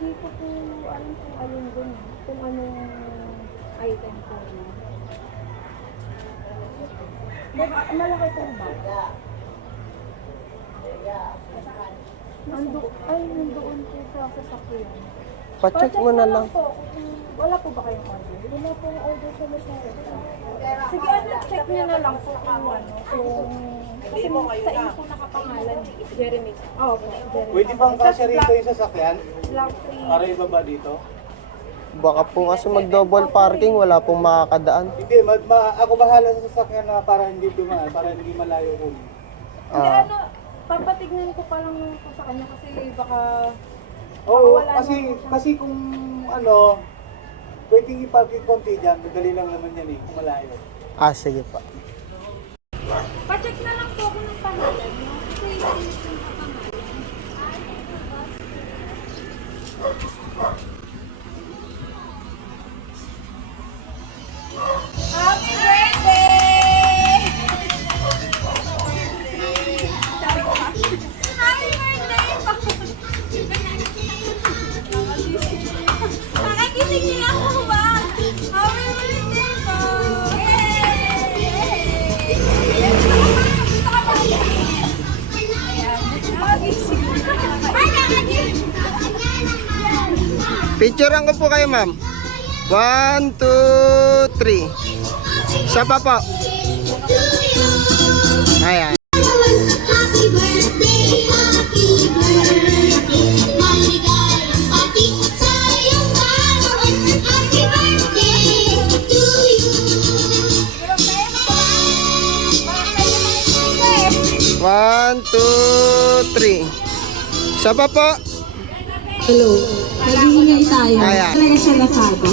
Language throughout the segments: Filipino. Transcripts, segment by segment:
Hindi ko po alam kung alin dun. Kung anong item po yun. Malaki po ba? Nandoon po sa sasakyan. Pa-check mo na lang. Po, wala po ba kayong order? Wala po ang order sa masyado. Sige, check nyo na lang po kung ano. Kasi sa inyo po nakapangalan. Jeremy. Oo po, Jeremy. Pwede bang kasya rito yung sasakyan? Black free. Para ibaba dito? Baka po kasi mag-double parking, wala pong makakadaan. Hindi, ako bahala sa sasakyan na para hindi dumaan, para hindi malayo po. Hindi, ano, papatignan ko pa lang po sa kanya kasi baka... Oo, wala kasi kung ano, pwedeng i-parking konti dyan, madali lang naman yan kung malayo. Ah, sige pa. Pa-check na lang po ako ng pangalan, no? Kasi yung pangalan. Happy birthday! Happy birthday! Nakakinig niya ako ba? Happy birthday po! Picturean ko po kayo, ma'am. 1, 2, 3. Siya pa po. Ayan. Happy birthday, maligayang pati sa iyong araw. Happy birthday to you. 1, 2, 3. Siya pa po. Hello. Naghihingay tayo. Ayan. Talaga siya nasada.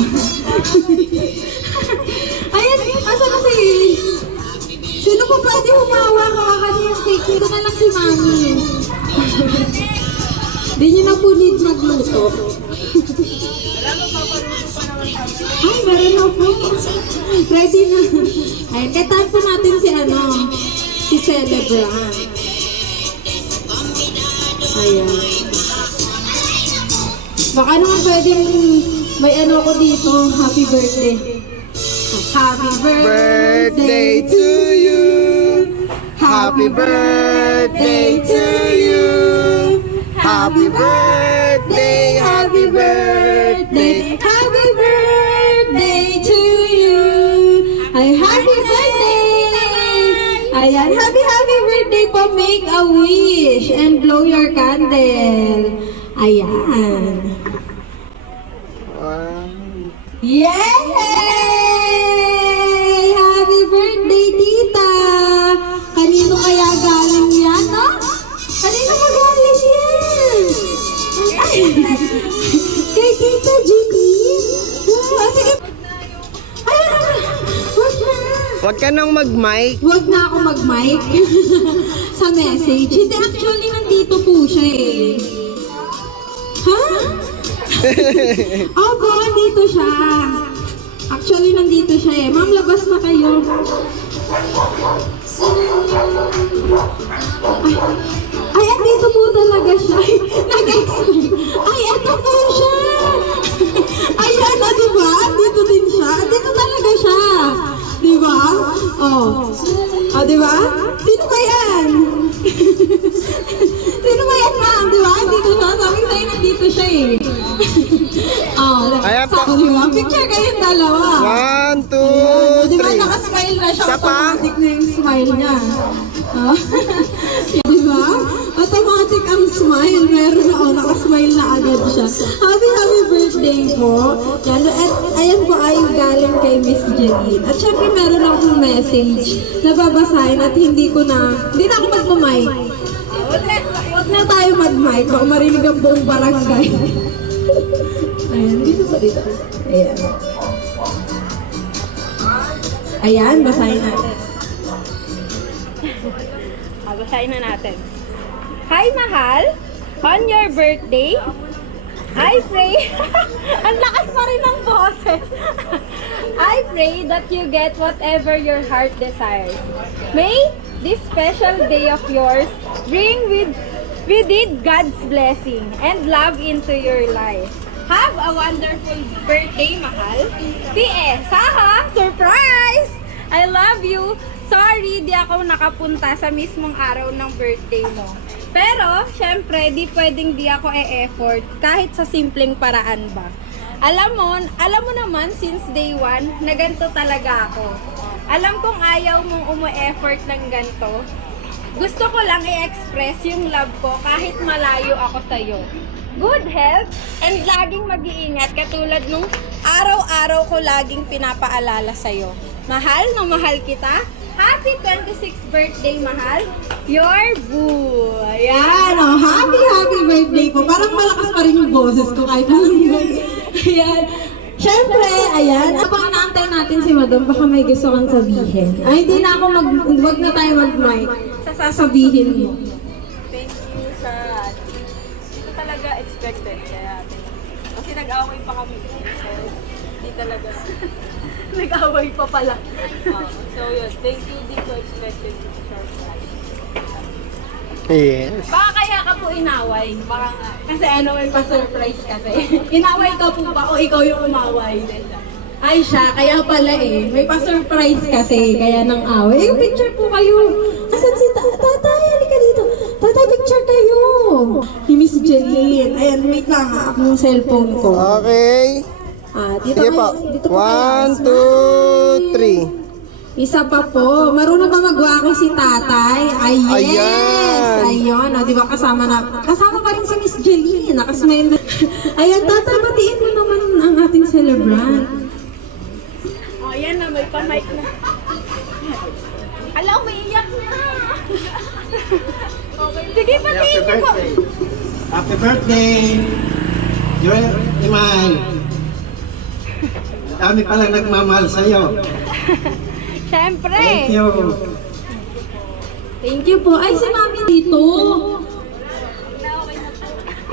Ayan, asa kasi sino po pwede humawak? Hawakan niyo yung cake. Ito na lang si Mami. Di niyo na po need magluto. Ay, meron na po. Ready na. Ayan, kataan po natin si si Celebrant. Ayan. Baka naman pwedeng may ko dito. Happy birthday. Happy Birthday to you. Happy birthday to you. Happy birthday, happy birthday. Happy birthday to you. Ay, happy birthday. Ayan, happy birthday po. Make a wish and blow your candle. Ayan. Yay! Happy birthday, tita! Kanino kaya galing yan, no? Kanino magaling yan? Ay! Kay Tita Jenny? Wow, sige. Ay, wag na. Huwag ka nang mag-mic. Wag na ako mag-mic sa message. Hindi, actually, nandito po siya eh. Ha? Opo, nandito siya. Actually, nandito siya eh. Ma'am, labas na kayo. Ay, andito po talaga siya. Nag-explain. Ay, eto po siya. Ayan, diba? Andito din siya. Andito talaga siya. Diba? Oh. Oh, diba? Sino ba yan? Sino ba yan, ma'am? Diba? Andito siya. Sabi sa'yo, nandito siya eh. Oh, Ayan po. diba? Picture kayong dalawa. 1, 2, Diba 3. nakasmile na siya? Siya pa? Automatic na yung smile niya. Oh. Diba? Automatic ang smile. Meron na, nakasmile na agad siya. Happy birthday po. Yan, at ayan po ay galing kay Miss Jeline. At syempre meron akong message na babasahin at hindi na ako magmamic. Huwag na tayo mag-mic. Baka marinig ang buong barangay. Ayan, dito pa dito. Ayan. Ayan, basahin natin. Basahin na natin. Hi, mahal! On your birthday, I pray... Ang lakas pa rin ng boses! I pray that you get whatever your heart desires. May this special day of yours bring with We did God's blessing and love into your life. Have a wonderful birthday, mahal. P.S. Haha! Surprise! I love you. Sorry, di ako nakapunta sa mismong araw ng birthday mo. Pero, syempre, di pwedeng di ako e-effort kahit sa simpleng paraan ba. Alam mo naman, since day one, na ganito talaga ako. Alam kong ayaw mong umu-effort ng ganito. Gusto ko lang i-express yung love ko kahit malayo ako sa'yo. Good health and laging mag-iingat katulad nung araw-araw ko laging pinapaalala sa'yo. Mahal na mahal kita. Happy 26th birthday, mahal. Your boo. Ayan, oh, happy birthday po. Parang malakas pa rin yung boses ko kahit ayan. Siyempre, ayan, habang naantay natin si Madam, baka may gusto kang sabihin. Ay, hindi na ako wag na tayo mag-mic. Sasabihin mo. Thank you sa... Hindi talaga expected. Kaya, kasi nag-away pa kami. So, hindi talaga. Nag-away pa pala. So, yun. Thank you. Hindi ko expected to surprise. Yes. Baka kaya ka po inaway. Baka nga. Kasi ano, may pa-surprise kasi. Inaway ka po ba o ikaw yung umaway? Ay siya, kaya pala eh. May pa-surprise kasi, kaya nang away. Yung picture po kayo. Asan si Tatay? Halika dito. Tatay, picture kayo. Ni Miss Jeline. Ayan, wait lang ha. Ako yung cellphone ko. Okay. Dito Sige po. Dito po kayo. 1, 2, 3. Isa pa po. Marunong ba magwaki si Tatay? Ay, yes! Ayan. Ayun, o, di ba kasama pa rin si Miss Jeline. Nakasmile na. Ayan, Tatay, batiin mo naman ang ating celebrant. Oh, yan na. May pa-mic na. Alam, may iyak na. Okay. Sige, patiin niyo po. Happy birthday! You're Iman. Dami palang nagmamahal sa'yo. Siyempre. Thank you. Thank you po. Ay, si Mami dito.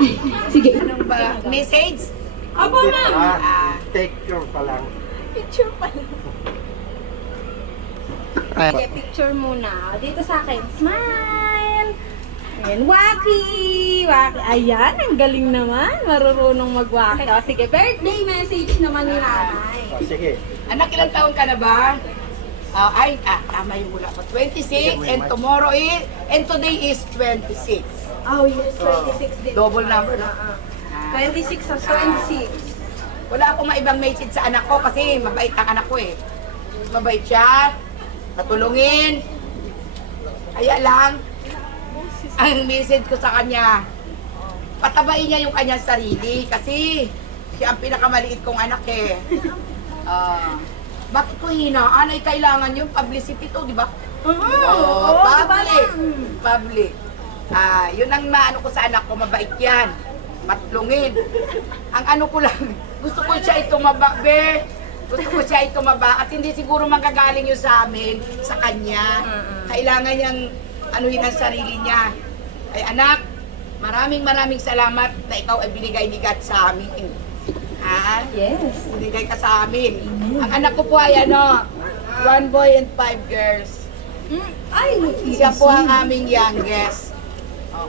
Ay, sige. Anong ba? Message? Aba, ma'am. Take care pa lang. Picture pa lang. Sige, picture muna. Dito sa akin. Smile! Ayan, waki! Waki. Ayan, ang galing naman. Marunong magwaki. O, sige, birthday message naman ni nanay. Sige. Anak, ilang taon ka na ba? Tama yung mula ko. 26 and tomorrow is, and today is 26. Oh, yes, 26 din. Double number na. 26 sa 26. Wala akong maibang message sa anak ko kasi mabait ang anak ko eh. Mabait siya, matulungin. Kaya lang, ang message ko sa kanya, patabain niya yung kanyang sarili kasi siya ang pinakamaliit kong anak eh. Bakit ko hinaan? Ay kailangan yung publicity to, di ba? Public. Public. Yun ang maano ko sa anak ko, mabait yan. Matlungin. Ang ano ko lang, gusto ko siya itumaba, be. Gusto ko siya itumaba at hindi siguro manggagaling yun sa amin, sa kanya. Kailangan niyang anuhin ang sarili niya. Ay anak, maraming salamat na ikaw ay binigay ni God sa amin. Ha? Yes. Binigay ka sa amin. Ang anak ko po ay 1 boy and 5 girls. Ay, Siya po ang aming youngest.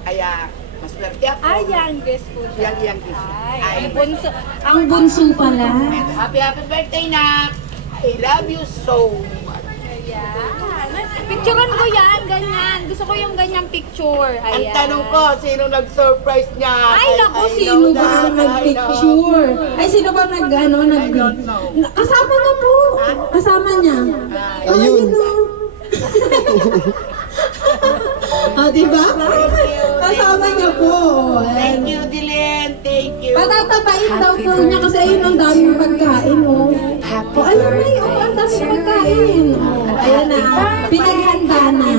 Kaya maswerte ako. Ay, youngest po siya. Youngest. Ay, bunso. Ang bunso pala. Happy birthday, Nak! I love you so much. Ayan. Picturean ko yan, ganyan. Gusto ko yung ganyang picture. Ayan. Ang tanong ko, sino nag-surprise niya? Ay, naku, sino ba ang nag-picture? Ay, sino ba Kasama na po. Kasama niya. Ayun. Diba? Kasama niya po. Thank you, Dylan. Thank you. Patatabain daw po niya kasi ayun ang daming pagkain, oh. Ayun na yun, ang daming pagkain. Ayan na, pinaghanda na.